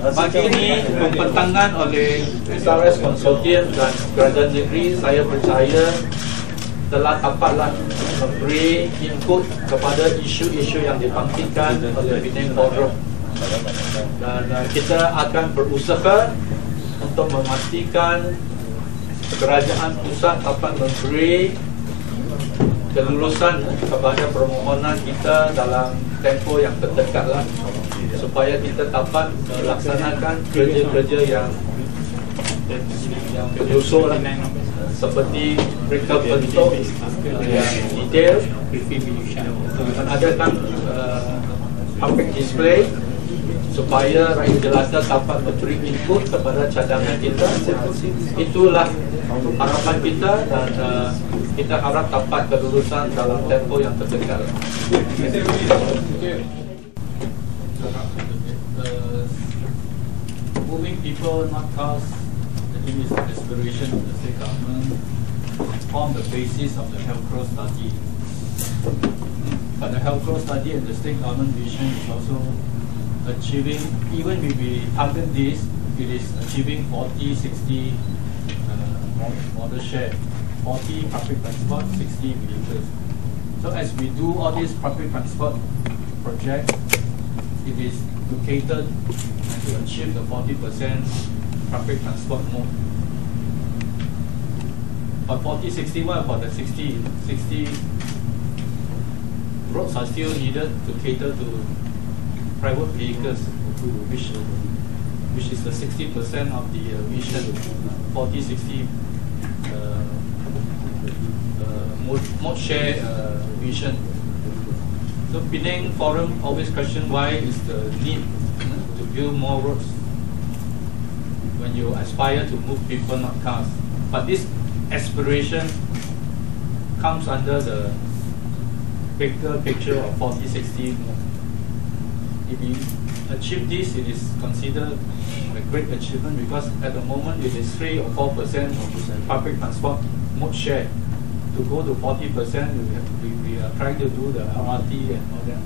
Pagi ini pembentangan oleh SRS Konsortium dan Kerajaan Negeri, saya percaya telah dapatlah memberi input kepada isu-isu yang dibangkitkan oleh Penang Forum, dan kita akan berusaha untuk memastikan kerajaan pusat dapat memberi kelulusan kepada permohonan kita dalam tempoh yang terdekatlah, supaya kita dapat melaksanakan kerja-kerja yang menyusul seperti mereka bentuk yang detail, mengadakan public display supaya rakyat jelata dapat memberi input kepada cadangan kita. Itulah harapan kita, dan kita harap dapat kelulusan dalam tempoh yang terdekat. Moving people, not cars, I think is the aspiration of the state government on the basis of the health growth study. But the health growth study and the state government vision is also achieving, even if we target this, it is achieving 40-60 model share, 40 public transport, 60 vehicles. So as we do all these public transport projects, it is to cater and to achieve the 40% public transport mode. But 40-60, what about the 60 roads are still needed to cater to private vehicles, which is the 60% of the vision, 40-60 mode share vision. So Penang Forum always question why is the need to build more roads when you aspire to move people, not cars. But this aspiration comes under the bigger picture of 40-60. If we achieve this, it is considered a great achievement, because at the moment it is 3 or 4% of public transport mode share. To go to 40%, we are trying to do the LRT and all that.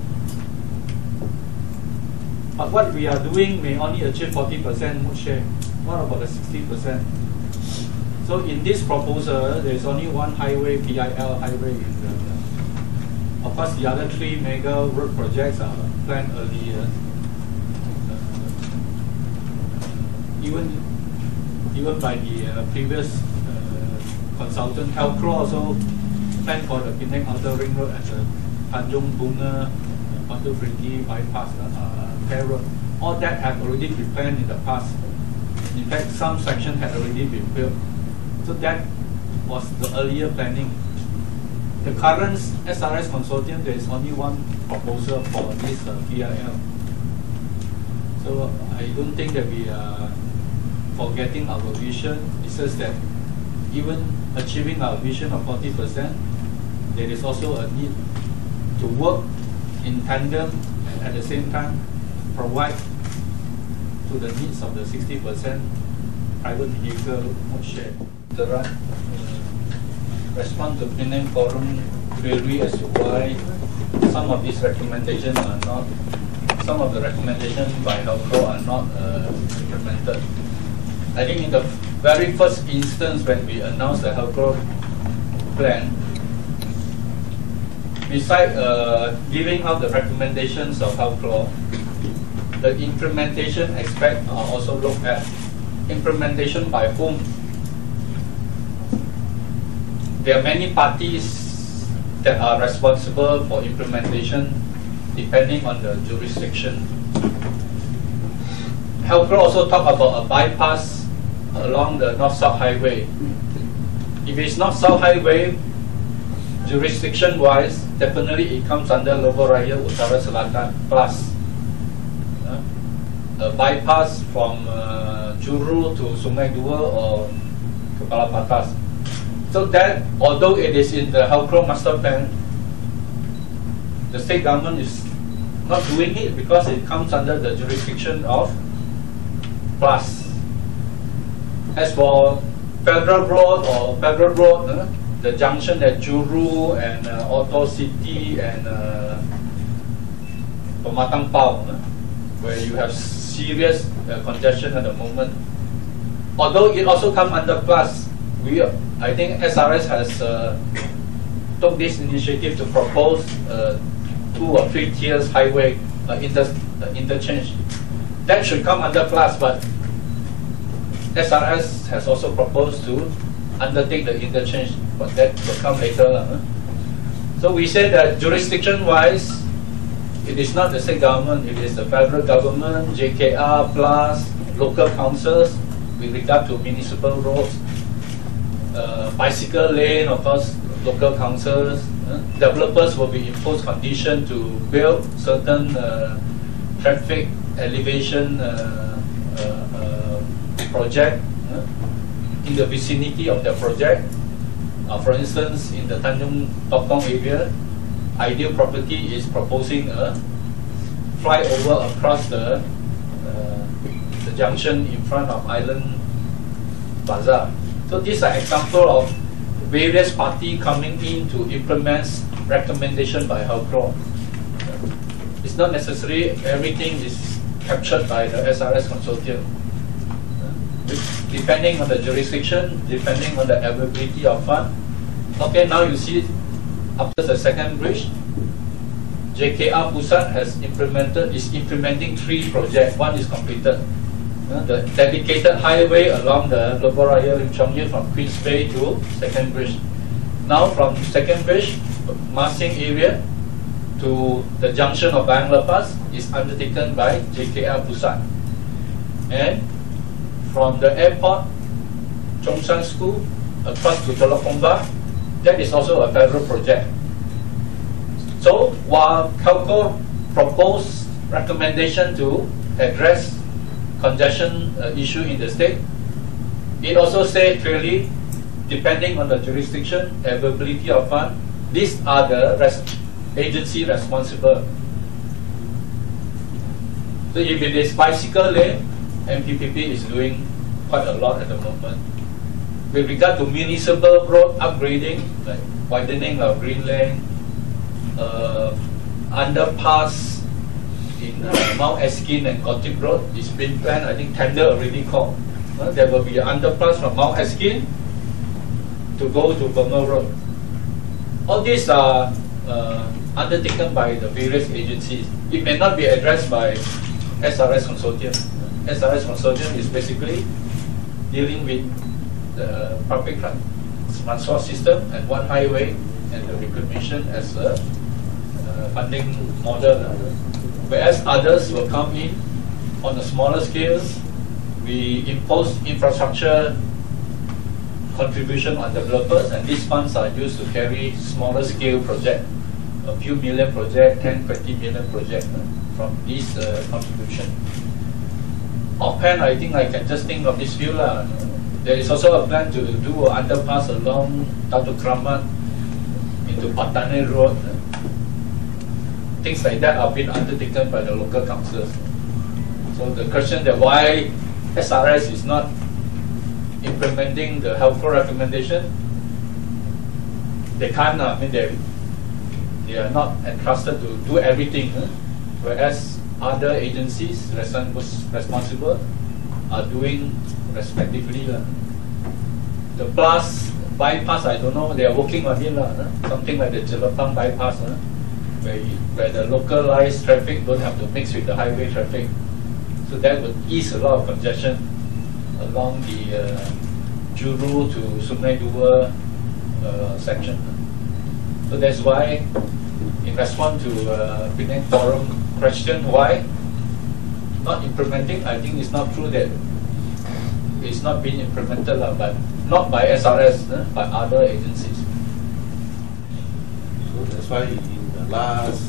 But what we are doing may only achieve 40% mode share. What about the 60%? So in this proposal, there is only one highway, PIL highway. Of course, the other 3 mega road projects are planned earlier. Even by the previous consultant, HELCRO also planned for the Penang Outer Ring Road and the Tanjung Bunga, Batu Ferringhi bypass, Fair Road. All that have already been planned in the past. In fact, some sections had already been built. So that was the earlier planning. The current SRS Consortium, there is only one proposal for this PIL. So I don't think that we are forgetting our vision. It's just that even achieving our vision of 40%, there is also a need to work in tandem and at the same time provide to the needs of the 60% private vehicle mode share. The right respond to Penang Forum query as to why some of these recommendations are not, some of the recommendations by HELCRO are not implemented. I think in the very first instance when we announced the HELCRO plan, besides giving out the recommendations of HELCRO, the implementation aspect are also looked at. Implementation by whom? There are many parties that are responsible for implementation depending on the jurisdiction. HELCRO also talk about a bypass along the North-South Highway. If it's North-South Highway, jurisdiction-wise, definitely it comes under Lower Raya Utara Selatan Plus. A bypass from Juru to Sungai Dua or Kepala Patas. So that, although it is in the HELCRO master plan, the state government is not doing it because it comes under the jurisdiction of Plus. As for Federal Road, the junction at Juru and Auto City and Pematang Pau, where you have serious congestion at the moment. Although it also comes under plus, I think SRS has took this initiative to propose 2 or 3 tiers highway interchange. That should come under plus, but SRS has also proposed to undertake the interchange, but that will come later. So we say that jurisdiction-wise, it is not the state government, it is the federal government, JKR plus local councils with regard to municipal roads, bicycle lane, of course, local councils. Developers will be imposed condition to build certain traffic elevation project in the vicinity of their project. For instance, in the Tanjung Tokong area, Ideal Property is proposing a flyover across the junction in front of Island Bazaar. So these are examples of various parties coming in to implement recommendation by HELCRO. It's not necessary everything is captured by the SRS consortium. Depending on the jurisdiction, depending on the availability of fund. Okay, now you see after the second bridge, JKR Pusat is implementing 3 projects. 1 is completed. The dedicated highway along the Lebuh Lim Chong Yuen from Queens Bay to second bridge. Now from second bridge, Masing area to the junction of Bayang Lepas is undertaken by JKR Pusat. And from the airport, Chongshan School, across to Telok Kumba, that is also a federal project. So while HELCO proposed recommendation to address congestion issue in the state, it also said clearly, depending on the jurisdiction, availability of fund, these are the agency responsible. So if it is bicycle lane, MPPP is doing quite a lot at the moment. With regard to municipal road upgrading, like widening of Green Lane, underpass in Mount Erskine and Gothic Road is being planned. I think tender already called. There will be an underpass from Mount Erskine to go to Burma Road. All these are undertaken by the various agencies. It may not be addressed by SRS consortium. SRS consortium is basically dealing with the public transport system and one highway and the reclamation as a funding model. Whereas others will come in on a smaller scale. We impose infrastructure contribution on developers, and these funds are used to carry smaller scale projects, a few million projects, 10, 20 million projects from this contribution. Offhand, I think I can just think of this few. There is also a plan to do an underpass along Datuk Kramat into Patane Road. Things like that are being undertaken by the local councils. So the question that why SRS is not implementing the HELCO recommendation, they can't. I mean, they are not entrusted to do everything, whereas other agencies responsible are doing respectively. The plus bypass, I don't know, they are working on it. Something like the Jelapang bypass, where the localized traffic don't have to mix with the highway traffic. So that would ease a lot of congestion along the Juru to Sungai Dua section. So that's why, in response to Penang Forum question, why not implementing, I think it's not true that it's not being implemented, but not by SRS, by other agencies. So that's why in the last